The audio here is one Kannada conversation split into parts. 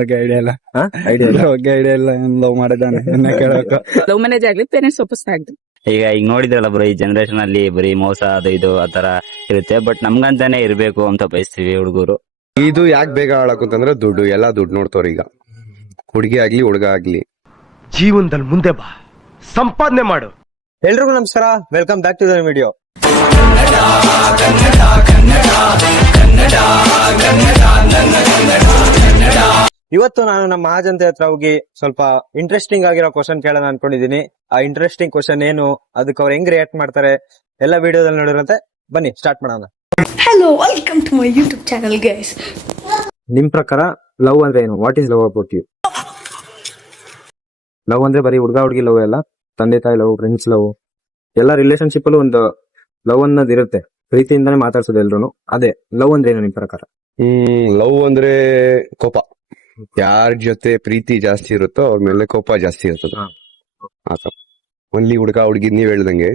ಐಡಿಯಾ ಇಲ್ಲ ಐಡಿಯಾ ಇಲ್ಲ. ಐಡಿಯಾ ಇಲ್ಲ ಲವ್ ಮಾಡಿದ್ದಾನೆ ಇನ್ನ ಕೇಳಬೇಕು. ಲವ್ ಮ್ಯಾರೇಜ್ ಆಗ್ಲಿ ಪೇರೆಂಟ್ಸ್ ಒಪ್ಪಿಸ್ತಾ ಈಗ ನೋಡಿದ್ರಲ್ಲ ಬ್ರೋ, ಈ ಜನರೇಷನ್ ಅಲ್ಲಿ ಬರೀ ಮೋಸ ಅದು ಇದು ಆತರ ಇರುತ್ತೆ. ಬಟ್ ನಮ್ಗಂತಾನೆ ಇರ್ಬೇಕು ಅಂತ ಬಯಸ್ತೀವಿ ಹುಡುಗರು. ಇದು ಯಾಕೆ ಬೇಗ ಹಾಳಾಕುತ್ತಂದ್ರೆ ದುಡ್ಡು, ಎಲ್ಲಾ ದುಡ್ಡು ನೋಡ್ತವ್ರ ಈಗ. ಹುಡುಗಿ ಆಗ್ಲಿ ಹುಡುಗ ಆಗ್ಲಿ ಜೀವನದಲ್ಲಿ ಮುಂದೆ ಬಾ, ಸಂಪಾದನೆ ಮಾಡು. ಎಲ್ರಿಗೂ ನಮಸ್ಕಾರ, welcome back to the video. ಇವತ್ತು ನಾನು ನಮ್ಮ ಮಹಾಜನತೆ ಹತ್ರ ಹೋಗಿ ಸ್ವಲ್ಪ ಇಂಟ್ರೆಸ್ಟಿಂಗ್ ಆಗಿರೋ ಕ್ವಶನ್ ಕೇಳೋಣ ಅನ್ಕೊಂಡಿದೀನಿ. ಆ ಇಂಟ್ರೆಸ್ಟಿಂಗ್ ಕ್ವಶನ್ ಏನು, ಅದಕ್ಕೆ ಅವ್ರು ಹೆಂಗ್ ರಿಯಾಕ್ಟ್ ಮಾಡ್ತಾರೆ ಎಲ್ಲ ವಿಡಿಯೋದಲ್ಲಿ ನೋಡಿರಂತೆ. ಬನ್ನಿ ಸ್ಟಾರ್ಟ್ ಮಾಡೋಣ. Hello, welcome to my YouTube channel, guys. ನಿಮ್ ಪ್ರಕಾರ ಲವ್ ಅಂದ್ರೆ ಏನು? What is love about you? Love ಅಂದ್ರೆ ಬರೀ ಹುಡುಗ ಹುಡುಗಿ ಲವ್ ಅಲ್ಲ, ತಂದೆ ತಾಯಿ ಲವ್, ಫ್ರೆಂಡ್ಸ್ ಲವ್, ಎಲ್ಲ ರಿಲೇಶನ್ಶಿಪ್ ಅಲ್ಲೂ ಒಂದು ಲವ್ ಅನ್ನೋದು ಇರುತ್ತೆ. ಪ್ರೀತಿಯಿಂದಾನೇ ಮಾತಾಡ್ಸೋದು ಎಲ್ರು. ಅದೇ ಲವ್ ಅಂದ್ರೆ ಏನು ನಿಮ್ ಪ್ರಕಾರ? ಲವ್ ಅಂದ್ರೆ ಕೋಪ. ಯಾರ ಜೊತೆ ಪ್ರೀತಿ ಜಾಸ್ತಿ ಇರುತ್ತೋ ಅವ್ರ ಮೇಲೆ ಕೋಪ ಜಾಸ್ತಿ ಇರ್ತದೆ. ಓನ್ಲಿ ಹುಡುಗ ಹುಡುಗಿ ನೀವ್ ಹೇಳ್ದಂಗೆ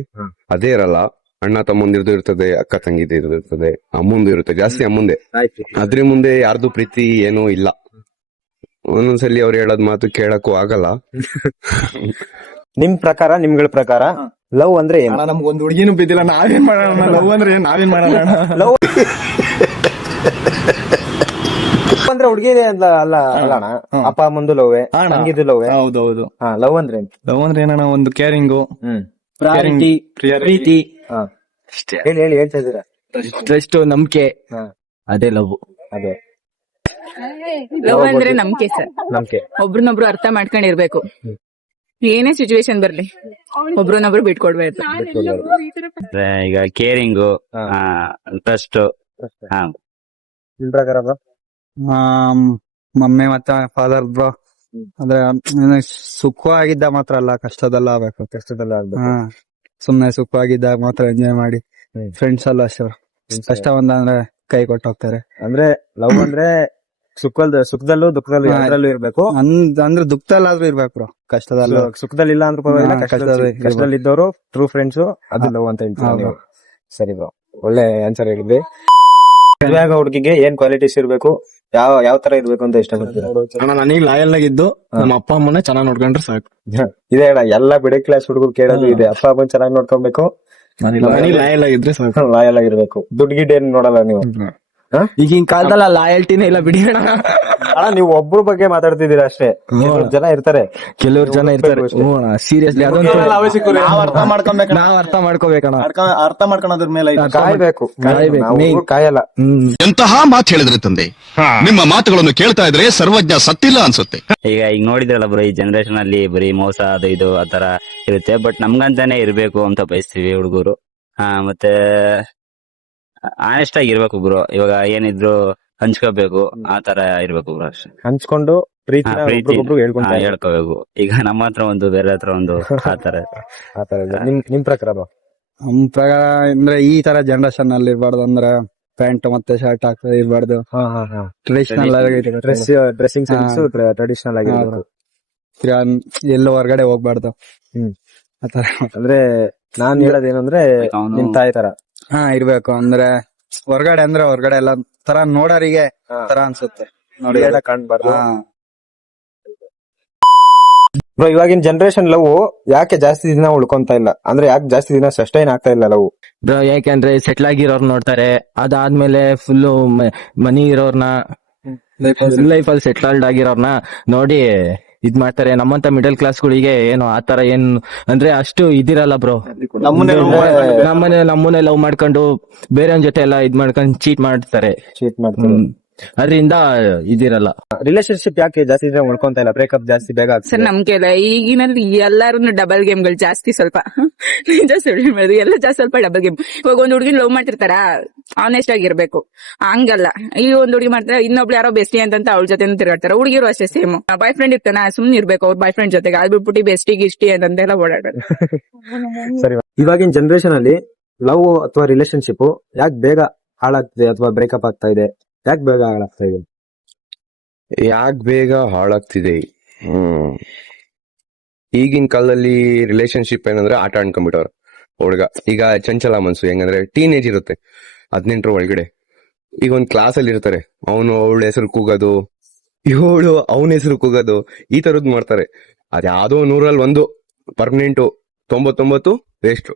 ಅದೇ ಇರಲ್ಲ. ಅಣ್ಣ ತಮ್ಮಂದಿರ್ದು ಇರ್ತದೆ, ಅಕ್ಕ ತಂಗಿದು ಇರ್ತದೆ, ಅಮ್ಮಂದು ಇರುತ್ತೆ, ಜಾಸ್ತಿ ಅಮ್ಮಂದೆ. ಅದ್ರ ಮುಂದೆ ಯಾರ್ದು ಪ್ರೀತಿ ಏನೂ ಇಲ್ಲ. ಒಂದೊಂದ್ಸಲಿ ಅವ್ರು ಹೇಳೋದ್ ಮಾತು ಕೇಳಕ್ಕೂ ಆಗಲ್ಲ. ನಿಮ್ ಪ್ರಕಾರ, ನಿಮ್ಗಳ ಪ್ರಕಾರ ಲವ್ ಅಂದ್ರೆ ಏನು? ನಮ್ಗೆ ಒಂದು ಹುಡುಗಿನೂ ಬಿದ್ದಿಲ್ಲ, ನಾವೇನ್ ಮಾಡೋಣ? ಲವ್ ಅಂದ್ರೆ ನಾವೇನ್ ಮಾಡೋಣ? ಲವ್ ಅಂದ್ರೆ ಹುಡುಗಿ ಅಲ್ಲ ಅಲ್ಲಣ್ಣ, ಅಪ್ಪ ಅಮ್ಮಂದು ಲವ್, ತಂಗಿದು ಲವ್. ಹೌದೌದು. ಲವ್ ಅಂದ್ರೆ ಏನು? ಲವ್ ಅಂದ್ರೆ ಏನಣ್ಣ? ಒಂದು ಕೇರಿಂಗು, ಪ್ರೀತಿ. ಹೇಳಿ ಹೇಳ್ತಾ ಇದೀರಾ? ಟ್ರಸ್ಟ್, ನಂಬಿಕೆ, ಅದೇ ಲವ್. ಅದೇ ಲವ್ ಅಂದ್ರೆ ನಂಬಿಕೆ ಸರ್. ನಂಬಿಕೆ. ಒಬ್ರನ್ನೊಬ್ರು ಅರ್ಥ ಮಾಡ್ಕೊಂಡಿರ್ಬೇಕು. ಏನೇ ಸಿಚುವೇಶನ್ ಬರ್ಲಿ ಒಬ್ರನ್ನೊಬ್ರು ಬಿಟ್ಕೊಡ್ಬೇಕು. ಅಂದ್ರೆ ಈಗ ಕೇರಿಂಗು, ಟ್ರಸ್ಟ್. ನಿಮ್ ಪ್ರಕಾರ bro? ಮಮ್ಮಿ ಮತ್ತೆ ಫಾದರ್ ಬ್ರೋ. ಅಂದ್ರೆ ಸುಖವಾಗಿದ್ದ ಮಾತ್ರ ಅಲ್ಲ, ಕಷ್ಟದಲ್ಲ ಆಗ್ಬೇಕು. ಕಷ್ಟದಲ್ಲ ಆಗ್ಬೇಕು. ಸುಮ್ನೆ ಸುಖವಾಗಿದ್ದಾಗ ಮಾತ್ರ ಎಂಜಾಯ್ ಮಾಡಿ. ಫ್ರೆಂಡ್ಸ್ ಅಲ್ಲ ಅಷ್ಟೇ, ಕಷ್ಟ ಬಂದ್ರೆ ಕೈ ಕೊಟ್ಟು ಹೋಗ್ತಾರೆ. ಅಂದ್ರೆ ಲವ್ ಅಂದ್ರೆ ಸುಖದಲ್ಲೂ ದುಃಖದಲ್ಲೂ ಎರಡರಲ್ಲೂ ಇರ್ಬೇಕು. ಅಂದ್ರೆ ದುಃಖದಲ್ಲಾದ್ರೂ ಇರ್ಬೇಕು ಬ್ರೋ, ಕಷ್ಟದಲ್ಲ. ಸುಖದಲ್ಲಿ ಇಲ್ಲ ಅಂದ್ರೆ ಪರವಾಗಿಲ್ಲ, ಕಷ್ಟದಲ್ಲಿ ಇದ್ದವರು ಟ್ರೂ ಫ್ರೆಂಡ್ಸ್, ಅದು ಲವ್ ಅಂತ ಹೇಳ್ತೀವಿ. ಸರಿ ಬ್ರೋ, ಒಳ್ಳೆ ಆನ್ಸರ್ ಹೇಳಿದ್ವಿ. ಇವಾಗ ಹುಡುಗಿಗೆ ಏನ್ ಕ್ವಾಲಿಟೀಸ್ ಇರ್ಬೇಕು, ಯಾವ ತರ ಇರ್ಬೇಕು ಅಂತ ಇಷ್ಟಪಡ್ತೀರಾ? ನನಗೆ ಲಾಯಲ್ ಆಗಿದ್ದು ನಮ್ಮ ಅಪ್ಪ ಅಮ್ಮನ ಚೆನ್ನಾಗಿ ನೋಡ್ಕೊಂಡ್ರೆ ಸಾಕು. ಇದೇ ಅಣ್ಣ, ಎಲ್ಲಾ ಮಿಡಲ್ ಕ್ಲಾಸ್ ಹುಡುಗರು ಕೇಳೋದು ಇದೆ. ಅಪ್ಪ ಅಮ್ಮನ್ ಚೆನ್ನಾಗಿ ನೋಡ್ಕೊಬೇಕು, ಲಾಯಲ್ ಆಗಿದ್ರೆ ಸಾಕು. ಲಾಯಲ್ ಆಗಿರ್ಬೇಕು. ದುಡ್ಡು ಗಿಡ್ ಏನ್ ನೋಡಲ್ಲ ನೀವು. ಈಗಿನ ಕಾಲದಲ್ಲಿ ಲಾಯಲ್ಟಿನೇ ಇಲ್ಲ ಬಿಡಿ ಅಣ್ಣ. ನೀವು ಒಬ್ರ ಬಗ್ಗೆ ಮಾತಾಡ್ತಿದ್ದೀರಾ ಅಷ್ಟೇ, ಜನ ಇರ್ತಾರೆ, ಕೆಲವ್ರು ಜನ ಇರ್ತಾರೆ ಸೀರಿಯಸ್ಲಿ. ಅದೊಂದು ನಾವ್ ಅರ್ಥ ಮಾಡ್ಕೋಬೇಕಣ್ಣ. ಅರ್ಥ ಮಾಡ್ಕೊಳೋದ್ರ ಮೇಲೆ ಕಾಯ್ಬೇಕು. ನಾವು ಕಾಯಲ್ಲ. ಎಂತಹ ಮಾತು ಹೇಳಿದ್ರೆ ತಂದೆ, ನಿಮ್ಮ ಮಾತುಗಳನ್ನು ಕೇಳ್ತಾ ಇದ್ರೆ ಸರ್ವಜ್ಞ ಸತ್ತಿಲ್ಲ ಅನ್ಸುತ್ತೆ. ಈಗ ನೋಡಿದ್ರಲ್ಲ ಬ್ರೋ, ಈ ಜನರೇಷನ್ ಅಲ್ಲಿ ಬರೀ ಮೋಸ ಅದು ಇದು ಆತರ ಇರುತ್ತೆ. ಬಟ್ ನಮ್ಗಂತಾನೆ ಇರ್ಬೇಕು ಅಂತ ಬಯಸ್ತೀವಿ ಹುಡುಗರು. ಮತ್ತೆ ಆನೆಸ್ಟ್ ಆಗಿ ಇರ್ಬೇಕು ಬ್ರೋ. ಇವಾಗ ಏನಿದ್ರು ಹಂಚ್ಕೋಬೇಕು, ಆತರ ಇರ್ಬೇಕು ಬ್ರೋ ಅಷ್ಟೇ. ಹಂಚ್ಕೊಂಡು ಪ್ರೀತಿ ಹೇಳ್ಕೋಬೇಕು. ಈಗ ನಮ್ಮ ಹತ್ರ ಒಂದು, ಬೇರೆ ಹತ್ರ ಒಂದು, ಆತರ. ನಿಮ್ ಪ್ರಕಾರ ನಮ್ ಪ್ರಕಾರ ಅಂದ್ರೆ ಈ ತರ ಜನರೇಷನ್ ಅಲ್ಲಿ ಇರ್ಬಾರ್ದು. ಅಂದ್ರೆ ಪ್ಯಾಂಟ್ ಮತ್ತೆ ಶರ್ಟ್ ಹಾಕಿ ಇರ್ಬಾರ್ದು. ಟ್ರೆಡಿಷನಲ್ ಡ್ರೆಸ್ಸಿಂಗ್ ಸೆನ್ಸ್ ಟ್ರೆಡಿಷನಲ್ ಆಗಿರ್ಬೇಕು. ಎಲ್ಲೋ ಹೊರಗಡೆ ಹೋಗ್ಬಾರ್ದು. ಆತರ ಅಂದ್ರೆ ನಾನ್ ಹೇಳೋದೇನಂದ್ರೆ ನಿಮ್ ತಾಯಿ ತರ ಇರ್ಬೇಕು. ಅಂದ್ರೆ ಹೊರಗಡೆ ಎಲ್ಲ ತರ ನೋಡೋರಿಗೆ ತರ ಅನ್ಸುತ್ತೆ, ನೋಡಿ ಕಾಣ್ಬಾರ್ದು. ಇವಾಗಿನ ಜನರೇಷನ್ ಲವ್ ಯಾಕೆ ಜಾಸ್ತಿ ದಿನ ಉಳ್ಕೊಂತ ಇಲ್ಲ? ಅಂದ್ರೆ ಯಾಕೆ ಜಾಸ್ತಿ ದಿನ ಸಸ್ಟೈನ್ ಆಗ್ತಾ ಇಲ್ಲ ಲವ್? ಬ್ರೋ ಯಾಕೆಂದ್ರೆ ಸೆಟ್ಲ್ ಆಗಿರೋರ್ ನೋಡ್ತಾರೆ, ಅದಾದ್ಮೇಲೆ ಫುಲ್ ಮನಿ ಇರೋರ್ನ, ಲೈಫ್ ಅಲ್ಲಿ ಸೆಟ್ಲ್ಡ್ ಆಗಿರೋರ್ನ ನೋಡಿ ಇದ್ ಮಾಡ್ತಾರೆ. ನಮ್ಮಂತ ಮಿಡಲ್ ಕ್ಲಾಸ್ ಗಳಿಗೆ ಏನು ಆತರ ಏನ್ ಅಂದ್ರೆ ಅಷ್ಟು ಇದಿರಲ್ಲ ಬ್ರೋ. ನಮ್ಮನೆ ಲವ್ ಮಾಡ್ಕೊಂಡು ಬೇರೆ ಜೊತೆ ಎಲ್ಲ ಇದ್ ಮಾಡ್ಕೊಂಡು ಚೀಟ್ ಮಾಡ್ತಾರೆ. ಅದರಿಂದ ಇದಿರಲ್ಲ. ರಿಲೇಶನ್ಶಿಪ್ ಯಾಕೆ ಜಾಸ್ತಿ ದಿನ ಉಳ್ಕೊಂತ ಇಲ್ಲ? ಬ್ರೇಕಪ್ ಜಾಸ್ತಿ ಬೇಗ ಆಗ್ತದೆ ಸರ್ ನಮ್ಗೆ ಈಗಿನಲ್ಲಿ ಎಲ್ಲಾರು ಡಬಲ್ ಗೇಮ್ಗಳು ಜಾಸ್ತಿ. ಸ್ವಲ್ಪ ನಿಜ ಸುಳ್ಳು ಎಲ್ಲ ಜಾಸ್ತಿ, ಸ್ವಲ್ಪ ಡಬಲ್ ಗೇಮ್. ಇವಾಗ ಒಂದ್ ಹುಡುಗಿ ಲವ್ ಮಾಡ್ತಿರ್ತಾರ, ಆನೆಸ್ಟ್ ಆಗಿರ್ಬೇಕು. ಹಂಗಲ್ಲ, ಈ ಒಂದ್ ಹುಡುಗಿ ಮಾಡ್ತಾರೆ, ಇನ್ನೊಬ್ಳು ಯಾರೋ ಬೆಸ್ಟಿ ಅಂತ ಅವಳ ಜೊತೆ ತಿರುಗಾಡ್ತಾರೆ. ಹುಡುಗಿರು ಅಷ್ಟೇ ಸೇಮ್. ಬಾಯ್ ಫ್ರೆಂಡ್ ಇರ್ತಾನ, ಸುಮ್ನೆ ಇರ್ಬೇಕು ಅವ್ರ ಬಾಯ್ ಫ್ರೆಂಡ್ ಜೊತೆಗೆ. ಅದ್ ಬಿಟ್ಬಿಟ್ಟು ಬೆಸ್ಟಿ ಗಿಷ್ಟಿ ಅಂತೆಲ್ಲ ಓಡಾಡೋದು. ಸರಿ, ಇವಾಗಿನ ಜನರೇಷನ್ ಅಲ್ಲಿ ಲವ್ ಅಥವಾ ರಿಲೇಶನ್ಶಿಪ್ ಯಾಕೆ ಬೇಗ ಹಾಳಾಗ್ತಿದೆ ಅಥವಾ ಬ್ರೇಕಪ್ ಆಗ್ತಾ ಇದೆ? ಯಾಕೆ ಬೇಗ ಹಾಳಾಗ್ತಾ ಇದೆ? ಈಗಿನ ಕಾಲದಲ್ಲಿ ರಿಲೇಶನ್ಶಿಪ್ ಏನಂದ್ರೆ ಆಟ ಆಡ್ಕೊಂಡ್ಬಿಟ್ಟವ್ರ ಹುಡುಗ. ಈಗ ಚಂಚಲ ಮನ್ಸು ಹೆಂಗಂದ್ರೆ ಟೀನೇಜ್ ಇರುತ್ತೆ, 18 ಒಳಗಡೆ. ಈಗ ಒಂದ್ ಕ್ಲಾಸ್ ಅಲ್ಲಿ ಇರ್ತಾರೆ, ಅವನು ಅವಳ ಹೆಸರು ಕೂಗೋದು, ಇವಳು ಅವನ ಹೆಸರು ಕೂಗೋದು ಈ ತರದ್ ಮಾಡ್ತಾರೆ. ಅದ್ಯಾವ್ದೋ 100ರಲ್ಲಿ 1 ಪರ್ಮನೆಂಟು, 99 ವೇಸ್ಟ್.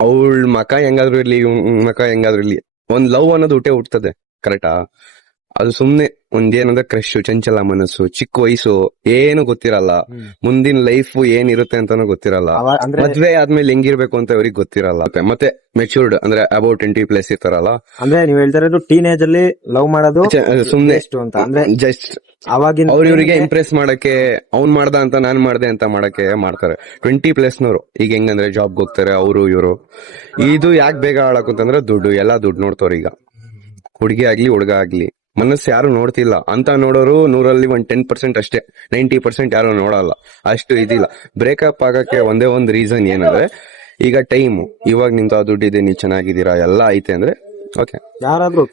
ಅವಳ ಮಕ ಹೆಂಗಾದ್ರು ಇರ್ಲಿ, ಮಕ ಹೆಂಗಾದ್ರು ಇರ್ಲಿ, ಒಂದ್ ಲವ್ ಅನ್ನೋದು ಹುಟ್ಟುತ್ತದೆ, ಕರೆಕ್ಟಾ? ಅದು ಸುಮ್ನೆ ಒಂದೇನಂದ್ರೆ ಕ್ರಶ್, ಚಂಚಲ ಮನಸ್ಸು, ಚಿಕ್ಕ ವಯಸ್ಸು, ಏನು ಗೊತ್ತಿರಲ್ಲ. ಮುಂದಿನ ಲೈಫ್ ಏನಿರುತ್ತೆ ಅಂತಾನು ಗೊತ್ತಿರಲ್ಲ. ಅಂದ್ರೆ ಮದ್ವೆ ಆದ್ಮೇಲೆ ಹೆಂಗಿರ್ಬೇಕು ಅಂತ ಅವ್ರಿಗೆ ಗೊತ್ತಿರಲ್ಲ. ಮತ್ತೆ ಮೆಚೂರ್ಡ್ ಅಂದ್ರೆ ಅಬೌಟ್ 20+ ಇರ್ತಾರಲ್ಲ, ಅಂದ್ರೆ ನೀವ್ ಹೇಳ್ತಾ ಇರೋದು ಟೀನೇಜ್ ಅಲ್ಲಿ ಲವ್ ಮಾಡೋದು ಸುಮ್ನೆ ಎಷ್ಟು ಅಂತ, ಅಂದ್ರೆ ಜಸ್ಟ್ ಅವಾಗಿನ ಅವ್ರಿಗೆ ಇಂಪ್ರೆಸ್ ಮಾಡಕ್ಕೆ, ಅವ್ನ್ ಮಾಡ್ದ ಅಂತ ನಾನ್ ಮಾಡ್ದೆ ಅಂತ ಮಾಡಕ್ಕೆ ಮಾಡ್ತಾರೆ. 20+ನವ್ರು ಈಗ ಹೆಂಗಂದ್ರೆ ಜಾಬ್ಗೆ ಹೋಗ್ತಾರೆ, ಅವರು ಇವರು. ಇದು ಯಾಕೆ ಬೇಗ ಹಾಳಾಕುತ್ತಂದ್ರೆ ದುಡ್ಡು, ಎಲ್ಲಾ ದುಡ್ಡು ನೋಡ್ತವ್ರ ಈಗ. ಹುಡುಗಿ ಆಗ್ಲಿ ಹುಡುಗ ಆಗ್ಲಿ ಮನಸ್ಸು ಯಾರು ನೋಡ್ತಿಲ್ಲ ಅಂತ. ನೋಡೋರು 100ರಲ್ಲಿ 10% ಅಷ್ಟೇ, 90% ಯಾರು ನೋಡಲ್ಲ. ಅಷ್ಟು ಇದಿಲ್ಲ. ಬ್ರೇಕಪ್ ಆಗಕ್ಕೆ ಒಂದೇ ಒಂದ್ ರೀಸನ್ ಏನಂದ್ರೆ ಈಗ ಟೈಮು. ಇವಾಗ ನಿಮ್ದು ಆ ದುಡ್ಡಿದೆ, ನೀವ್ ಚೆನ್ನಾಗಿದ್ದೀರಾ, ಎಲ್ಲ ಐತೆ ಅಂದ್ರೆ ಓಕೆ, ಯಾರಾದ್ರೂ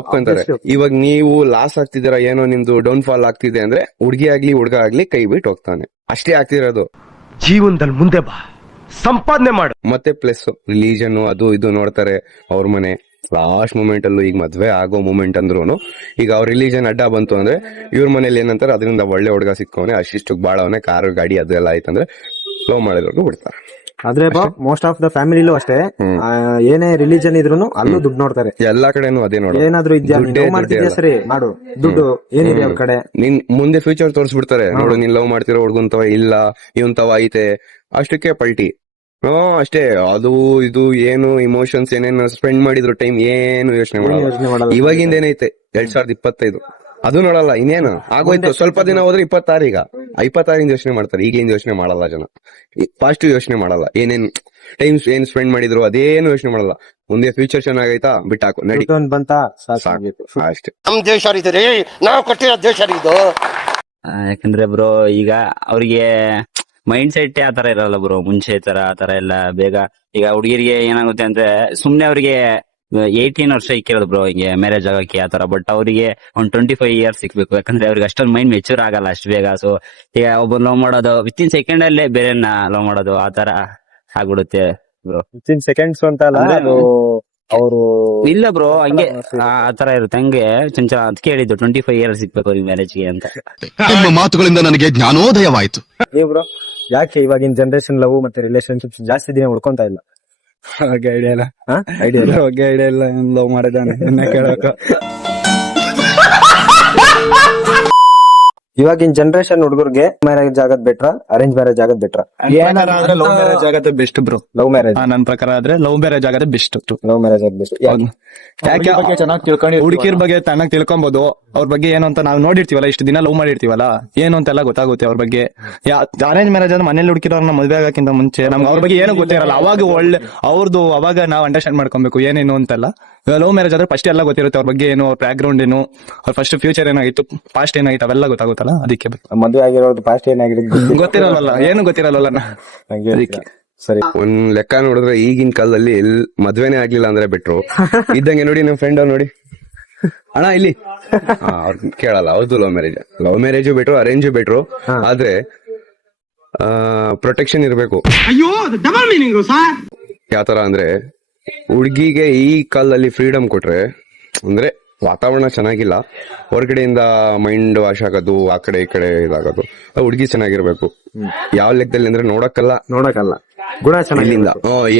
ಒಪ್ಕೊಂತಾರೆ. ಇವಾಗ ನೀವು ಲಾಸ್ ಆಗ್ತಿದ್ದೀರಾ, ಏನೋ ನಿಮ್ದು ಡೌನ್ ಫಾಲ್ ಆಗ್ತಿದೆ ಅಂದ್ರೆ ಹುಡುಗಿ ಆಗ್ಲಿ ಹುಡುಗ ಆಗ್ಲಿ ಕೈ ಬಿಟ್ಟು ಹೋಗ್ತಾನೆ. ಅಷ್ಟೇ ಆಗ್ತಿರೋದು. ಜೀವನದಲ್ಲಿ ಮುಂದೆ ಬಾ, ಸಂಪಾದನೆ ಮಾಡು. ಮತ್ತೆ ಪ್ಲಸ್ ರಿಲಿಜನ್ ಅದು ಇದು ನೋಡ್ತಾರೆ. ಅವ್ರ ಮನೆ ಲಾಸ್ಟ್ ಮೂಮೆಂಟ್ ಅಲ್ಲೂ, ಈಗ ಮದ್ವೆ ಆಗೋ ಮೂಮೆಂಟ್ ಅಂದ್ರೂ ಈಗ ಅವ್ರ ರಿಲಿಜನ್ ಅಡ್ಡ ಬಂತು ಅಂದ್ರೆ ಇವ್ರ ಮನೇಲಿ ಏನಂತಾರೆ, ಅದರಿಂದ ಒಳ್ಳೆ ಹುಡುಗ ಸಿಕ್ಕವನೆ, ಅಷ್ಟಿಷ್ಟು ಬಾಳವನೆ, ಕಾರು ಗಾಡಿ ಅದೆಲ್ಲ ಆಯ್ತಂದ್ರೆ ಲವ್ ಮಾಡಿದವ್ರು ಬಿಡ್ತಾರೆ. ಆದ್ರೆ ಮೋಸ್ಟ್ ಆಫ್ ದ ಫ್ಯಾಮಿಲಿಲೂ ಅಷ್ಟೇ, ಏನೇ ರಿಲಿಜನ್ ಇದ್ರು ಅಲ್ಲೂ ದುಡ್ಡು ನೋಡ್ತಾರೆ. ಎಲ್ಲಾ ಕಡೆನೂ ಅದೇ ನೋಡಿ. ಏನಾದ್ರು ಇದ್ಯಾ, ಮಾಡ್ತಿದ್ಯಾ, ಸರಿ ಮಾಡು, ದುಡ್ಡು ಏನಿದೆ ಅವ್ರ ಕಡೆ. ನಿನ್ ಮುಂದೆ ಫ್ಯೂಚರ್ ತೋರಿಸ್ಬಿಡ್ತಾರೆ. ನೋಡು, ನೀನ್ ಲವ್ ಮಾಡ್ತಿರೋ ಹುಡ್ಗುಂತವ ಇಲ್ಲ, ಇವಂತವ ಐತೆ, ಅಷ್ಟಕ್ಕೆ ಪಲ್ಟಿ. ಅಷ್ಟೇ. ಅದು ಇದು ಏನು ಇಮೋಷನ್ಸ್ ಏನೇನು ಸ್ಪೆಂಡ್ ಮಾಡಿದ್ರು ಟೈಮ್ ಏನು ಯೋಚನೆ ಮಾಡಲ್ಲ. ಇವಾಗಿಂದ ಏನೈತೆ 2025 ಅದು ನೋಡಲ್ಲ. ಇನ್ನೇನು ಆಗೋಯ್ತು, ಸ್ವಲ್ಪ ದಿನ ಹೋದ್ರೆ 26. ಈಗ 26 ಯೋಚನೆ ಮಾಡ್ತಾರೆ. ಈಗಲಿಂದ ಯೋಚನೆ ಮಾಡಲ್ಲ ಜನ. ಪಾಸಿಟಿವ್ ಯೋಚನೆ ಮಾಡಲ್ಲ. ಏನೇನ್ ಟೈಮ್ ಏನ್ ಸ್ಪೆಂಡ್ ಮಾಡಿದ್ರು ಅದೇನು ಯೋಚನೆ ಮಾಡಲ್ಲ. ಮುಂದೆ ಫ್ಯೂಚರ್ ಚೆನ್ನಾಗೈತಾ, ಬಿಟ್ಟಾಕು, ನಡಿ ಬಂತ ಅಷ್ಟೇ. ನಮ್ ದೇಶ ಇದೆ, ನಾವು ಕಟ್ಟಿರೋ ದೇಶ ಇದು. ಯಾಕಂದ್ರೆ ಬ್ರೋ ಈಗ ಅವ್ರಿಗೆ ಮೈಂಡ್ ಸೆಟ್ ಆ ತರ ಇರಲ್ಲ ಬ್ರೋ. ಮುಂಚೆ ಆ ತರ ಎಲ್ಲ ಬೇಗ. ಈಗ ಹುಡುಗಿರಿಗೆ ಏನಾಗುತ್ತೆ ಅಂದ್ರೆ ಸುಮ್ನೆ ಅವ್ರಿಗೆ 18 ವರ್ಷ ಇಕ್ಕಿರೋದು ಬ್ರೋ ಹಿಂಗೆ ಮ್ಯಾರೇಜ್ ಆಗಕ್ಕೆ ಆ ತರ. ಬಟ್ ಅವರಿಗೆ ಒಂದು 25 ಇಯರ್ಸ್ ಸಿಕ್ಬೇಕು. ಯಾಕಂದ್ರೆ ಅವ್ರಿಗೆ ಅಷ್ಟೊಂದು ಮೈಂಡ್ ಮೆಚೂರ್ ಆಗಲ್ಲ ಅಷ್ಟು ಬೇಗ. ಸೊ ಈಗ ಒಬ್ಬ ಲವ್ ಮಾಡೋದು ವಿತಿನ್ ಸೆಕೆಂಡ್ ಅಲ್ಲೇ ಬೇರೆನ ಲವ್ ಮಾಡೋದು ಆ ತರ ಆಗ್ಬಿಡುತ್ತೆ ಬ್ರೋ. ವಿತಿನ್ ಸೆಕೆಂಡ್ಸ್ ಅಂತ ಅಲ್ಲ, ಅವರು ಇಲ್ಲ ಬ್ರೋ, ಹಂಗೆ ಆ ತರ ಇರುತ್ತೆ. ಹಂಗೆ ಚಂಚಲ ಅದಕ್ಕೆ ಹೇಳಿದ್ದು 25 ಇಯರ್ಸ್ ಸಿಕ್ಬೇಕು ಅವ್ರಿಗೆ ಮ್ಯಾರೇಜ್ಗೆ ಅಂತ. ನಿಮ್ಮ ಮಾತುಗಳಿಂದ ನನಗೆ ಜ್ಞಾನೋದಯವಾಯಿತು. ಬ್ರೋ, ಯಾಕೆ ಇವಾಗಿನ ಜನರೇಷನ್ ಲವ್ ಮತ್ತೆ ರಿಲೇಶನ್ಶಿಪ್ ಜಾಸ್ತಿ ದಿನ ಉಳ್ಕೊಂತ ಇಲ್ಲ? ಐಡಿಯಾ ಇಲ್ಲ, ಐಡಿಯಾ ಇಲ್ಲ. ಲವ್ ಮಾಡಿದಾನೆ ಕೇಳಕ. ಇವಾಗಿನ ಜನರೇಷನ್ ಹುಡುಗರಿಗೆ ಮ್ಯಾರೇಜ್ ಆಗದ್ ಬೆಟ್ರ, ಅರೇಂಜ್ ಮ್ಯಾರೇಜ್ ಆಗದ್ ಬೆಟ್ರ? ಲವ್ ಮ್ಯಾರೇಜ್ ಆಗತ್ತೆ ಬೆಸ್ಟ್ ಬ್ರೋ. ಲವ್ ಮ್ಯಾರೇಜ್ ನನ್ ಪ್ರಕಾರ ಆದ್ರೆ ಲವ್ ಮ್ಯಾರೇಜ್ ಆಗತ್ತೆ ಬೆಸ್ಟ್. ಲವ್ ಮ್ಯಾರೇಜ್ ಆಗದ್ ಬೆಸ್ಟ್. ಯಾಕೆ ಚೆನ್ನಾಗಿ ತಿಳ್ಕೊಂಡು ಹುಡುಗಿರ್ ಬಗ್ಗೆ ಚೆನ್ನಾಗಿ ತಿಳ್ಕೊಬಹುದು. ಅವ್ರ ಬಗ್ಗೆ ಏನು ಅಂತ ನಾವು ನೋಡಿರ್ತೀವಲ್ಲ, ಇಷ್ಟು ದಿನ ಲವ್ ಮಾಡಿರ್ತೀವಲ್ಲ, ಏನು ಅಂತೆಲ್ಲ ಗೊತ್ತಾಗುತ್ತೆ ಅವ್ರ ಬಗ್ಗೆ. ಅರೇಂಜ್ ಮ್ಯಾರೇಜ್ ಅಂದ್ರೆ ಮನೇಲಿ ಹುಡುಕಿರೋರ್ನ ಮದ್ವೆ ಆಗಕ್ಕಿಂತ ಮುಂಚೆ ನಮ್ಗೆ ಅವ್ರ ಬಗ್ಗೆ ಏನು ಗೊತ್ತಿರಲ್ಲ. ಅವಾಗ ಒಳ್ಳೆ ಅವ್ರದ್ದು ಅವಾಗ ನಾವು ಅಂಡರ್ಸ್ಟ್ಯಾಂಡ್ ಮಾಡ್ಕೊಬೇಕು ಏನೇನು ಅಂತೆಲ್ಲ. ಲವ್ ಮ್ಯಾರೇಜ್ ಆದ್ರೆ ಫಸ್ಟ್ ಎಲ್ಲ ಗೊತ್ತಿರುತ್ತೆ ಅವ್ರ ಬಗ್ಗೆ, ಏನು ಅವ್ರ ಬ್ಯಾಕ್ ಗ್ರೌಂಡ್ ಏನು, ಅವ್ರ ಫಸ್ಟ್ ಫ್ಯೂಚರ್ ಏನಾಗಿತ್ತು, ಪಾಸ್ಟ್ ಏನಾಗಿತ್ತು, ಅವೆಲ್ಲ ಗೊತ್ತಾಗುತ್ತಲ್ಲ. ಅದಕ್ಕೆ ಮದುವೆ ಆಗಿರೋದು ಪಾಸ್ಟ್ ಏನಾಗಿರೋದು ಗೊತ್ತಿರಲ್ಲ, ಏನು ಗೊತ್ತಿರಲ್ಲ. ಅದಕ್ಕೆ ಸರಿ. ಒಂದ್ ಲೆಕ್ಕ ನೋಡಿದ್ರೆ ಈಗಿನ ಕಾಲದಲ್ಲಿ ಮದ್ವೆನೇ ಆಗ್ಲಿಲ್ಲ ಅಂದ್ರೆ ಬಿಟ್ರು ಇದ್ದಂಗೆ. ನೋಡಿ ನಮ್ ಫ್ರೆಂಡ್ ಅವ್ರು ನೋಡಿ, ಅಣ್ಣ ಇಲ್ಲಿ ಅವ್ರ ಕೇಳಲ್ಲ. ಹೌದು, ಲವ್ ಮ್ಯಾರೇಜು ಬೆಟ್ರು, ಅರೇಂಜು ಬೆಟ್ರು. ಆದ್ರೆ ಪ್ರೊಟೆಕ್ಷನ್ ಇರ್ಬೇಕು. ಯಾವತರ ಅಂದ್ರೆ ಹುಡ್ಗಿಗೆ ಈ ಕಾಲದಲ್ಲಿ ಫ್ರೀಡಮ್ ಕೊಟ್ರೆ, ಅಂದ್ರೆ ವಾತಾವರಣ ಚೆನ್ನಾಗಿಲ್ಲ, ಹೊರಗಡೆಯಿಂದ ಮೈಂಡ್ ವಾಶ್ ಆಗೋದು, ಆ ಕಡೆ ಈ ಕಡೆ ಇದಾಗೋದು. ಹುಡ್ಗಿ ಚೆನ್ನಾಗಿರ್ಬೇಕು. ಯಾವ ಲೆಕ್ಕದಲ್ಲಿ ಅಂದ್ರೆ ನೋಡಕ್ಕಲ್ಲ ಗುಣ ಚೆನ್ನಾಗಿಲ್ಲ.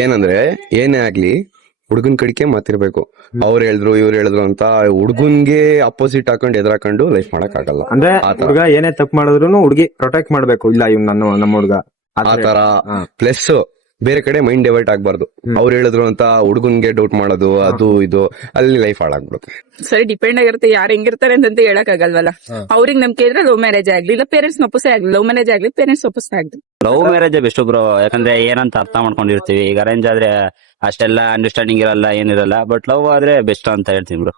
ಏನಂದ್ರೆ ಏನೇ ಆಗ್ಲಿ ಹುಡ್ಗನ್ ಕಡಿಕೆ ಮಾತಿರ್ಬೇಕು. ಅವ್ರು ಹೇಳಿದ್ರು ಇವ್ರು ಹೇಳಿದ್ರು ಅಂತ ಹುಡ್ಗನ್ಗೆ ಅಪೋಸಿಟ್ ಹಾಕೊಂಡು ಎದುರಾಕೊಂಡು ಲೈಫ್ ಮಾಡಕ್ ಆಗಲ್ಲ. ಅಂದ್ರೆ ಹುಡುಗ ಏನೇ ತಪ್ಪು ಮಾಡಿದ್ರು ಹುಡುಗಿ ಪ್ರೊಟೆಕ್ಟ್ ಮಾಡ್ಬೇಕು. ಇಲ್ಲ ಇವ್ ನಮ್ಮ ಹುಡುಗ ಆತರ. ಪ್ಲಸ್ ಬೇರೆ ಕಡೆ ಮೈಂಡ್ ಡೈವರ್ಟ್ ಆಗ್ಬಾರ್ದು. ಅವ್ರು ಹೇಳಿದ್ರು ಅಂತ ಹುಡುಗನ್ಗೆ ಡೌಟ್ ಮಾಡೋದು, ಅದು ಇದು, ಅಲ್ಲಿ ಲೈಫ್ ಹಾಳಾಗ್ಬಿಡುತ್ತೆ. ಸರಿ, ಡಿಪೆಂಡ್ ಆಗಿರುತ್ತೆ ಯಾರು ಹೆಂಗಿರ್ತಾರೆ ಅಂತ ಹೇಳಕ್ ಆಗಲ್ವಲ್ಲ. ಅವ್ರಿಗೆ ನಂಬಿಕೆ ಇದ್ರೆ ಲವ್ ಮ್ಯಾರೇಜ್ ಆಗ್ಲಿ, ಇಲ್ಲ ಪೇರೆಂಟ್ಸ್ ಒಪ್ಪಿಸೇ ಆಗ್ಲಿ. ಲವ್ ಮ್ಯಾರೇಜ್ ಆಗ್ಲಿ, ಪೇರೆಂಟ್ಸ್ ಒಪ್ಪಿಸೇ ಆಗ್ಲಿ. Love marriage best bro. ಯಾಕಂದ್ರೆ ಏನಂತ ಅರ್ಥ ಮಾಡ್ಕೊಂಡಿರ್ತೀವಿ. ಈಗ ಅರೇಂಜ್ ಆದ್ರೆ ಅಷ್ಟೆಲ್ಲ ಅಂಡರ್ಸ್ಟ್ಯಾಂಡಿಂಗ್ ಇರಲ್ಲ, ಏನಿರಲ್ಲ. ಬಟ್ ಲವ್ ಆದ್ರೆ ಬೆಸ್ಟ್ ಅಂತ ಹೇಳ್ತೀನಿ ಬ್ರೋ.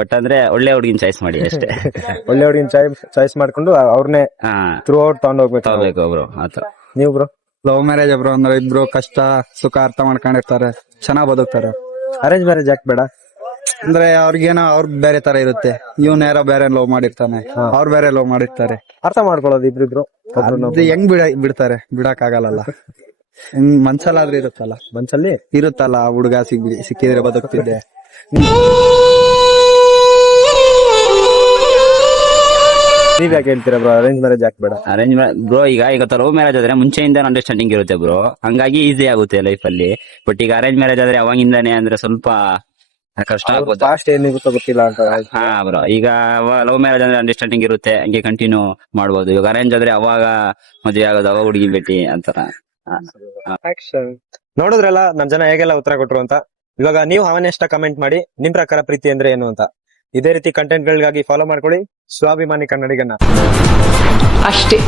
ಬಟ್ ಅಂದ್ರೆ ಒಳ್ಳೆ ಹುಡುಗಿನ ಚಾಯ್ಸ್ ಮಾಡಿ ಅಷ್ಟೇ. ಒಳ್ಳೆ ಹುಡುಗಿನ ಚಾಯ್ಸ್ ಮಾಡ್ಕೊಂಡು ಅವ್ರನ್ನೇ ಥ್ರೂ ಔಟ್ ತಗೊಂಡೋಗ್ಬೇಕು ಬ್ರೋ. ಆತರ. ನೀವು ಬ್ರೋ? ಲವ್ ಮ್ಯಾರೇಜ್ ಬ್ರೋ ಅಂದ್ರೆ ಇಬ್ರು ಕಷ್ಟ ಸುಖ ಅರ್ಥ ಮಾಡ್ಕೊಂಡಿರ್ತಾರೆ, ಚೆನ್ನಾಗ್ ಬದುಕ್ತಾರೆ. ಅರೇಂಜ್ ಮ್ಯಾರೇಜ್ ಯಾಕೆ ಬೇಡ ಅಂದ್ರೆ ಅವ್ರಿಗೇನೋ ಅವ್ರ ಬೇರೆ ತರ ಇರುತ್ತೆ. ಇವನ್ ಯಾರೋ ಬೇರೆ ಲವ್ ಮಾಡಿರ್ತಾನೆ, ಅವ್ರು ಬೇರೆ ಲವ್ ಮಾಡಿರ್ತಾರೆ. ಅರ್ಥ ಮಾಡ್ಕೊಳ್ಳೋದು ಇಬ್ರಿಬ್ರು. ಹೆಂಗ್ ಬಿಡ್ತಾರೆ? ಬಿಡಕ್ ಆಗಲ್ಲ. ಮನ್ಸಲ್ಲಾದ್ರೆ ಇರುತ್ತಲ್ಲ, ಮನ್ಸಲ್ಲಿ ಇರುತ್ತಲ್ಲ ಹುಡುಗ ಸಿಕ್ಕಿದ್ರೆ ಬದುಕ್ತಿದ್ದೆ. ನೀವ್ ಯಾಕೆ ಹೇಳ್ತೀರಾ ಬ್ರೋ ಅರೇಂಜ್ ಮ್ಯಾರೇಜ್ ಯಾಕೆ ಬೇಡ? ಅರೇಂಜ್ ಬ್ರೋ ಈಗ ಲವ್ ಮ್ಯಾರೇಜ್ ಆದ್ರೆ ಮುಂಚೆಯಿಂದ ಅಂಡರ್ಸ್ಟ್ಯಾಂಡಿಂಗ್ ಇರುತ್ತೆ ಬ್ರೋ, ಹಂಗಾಗಿ ಈಸಿ ಆಗುತ್ತೆ ಲೈಫ್ ಅಲ್ಲಿ. ಬಟ್ ಈಗ ಅರೇಂಜ್ ಮ್ಯಾರೇಜ್ ಆದ್ರೆ ಅವಾಗಿಂದಾನೆ ಅಂದ್ರೆ ಸ್ವಲ್ಪ ಕಷ್ಟ ಆಗುತ್ತೆ. ಫಾಸ್ಟ್ ಏನಿರುತ್ತೋ ಗೊತ್ತಿಲ್ಲ ಅಂತ. ಹಾ ಬ್ರೋ, ಈಗ ಲವ್ ಮ್ಯಾರೇಜ್ ಅಂದ್ರೆ ಅಂಡರ್ಸ್ಟ್ಯಾಂಡಿಂಗ್ ಇರುತ್ತೆ, ಹಂಗೆ ಕಂಟಿನ್ಯೂ ಮಾಡ್ಬೋದು. ಇವಾಗ ಅರೇಂಜ್ ಆದ್ರೆ ಅವಾಗ ಮದ್ವೆ ಆಗೋದು, ಅವಾಗ ಹುಡುಗಿ ಭೇಟಿ ಅಂತಾರ. ನೋಡಿದ್ರಲ್ಲ ನಮ್ ಜನ ಹೇಗೆಲ್ಲ ಉತ್ತರ ಕೊಟ್ರು ಅಂತ. ಇವಾಗ ನೀವು ಅವನೆಷ್ಟ ಕಮೆಂಟ್ ಮಾಡಿ ನಿಮ್ ಪ್ರಕಾರ ಪ್ರೀತಿ ಅಂದ್ರೆ ಏನು ಅಂತ. ಇದೇ ರೀತಿ ಕಂಟೆಂಟ್ ಗಳಿಗಾಗಿ ಫಾಲೋ ಮಾಡ್ಕೊಳ್ಳಿ ಸ್ವಾಭಿಮಾನಿ ಕನ್ನಡಿಗನ್ನ. ಅಷ್ಟೇ.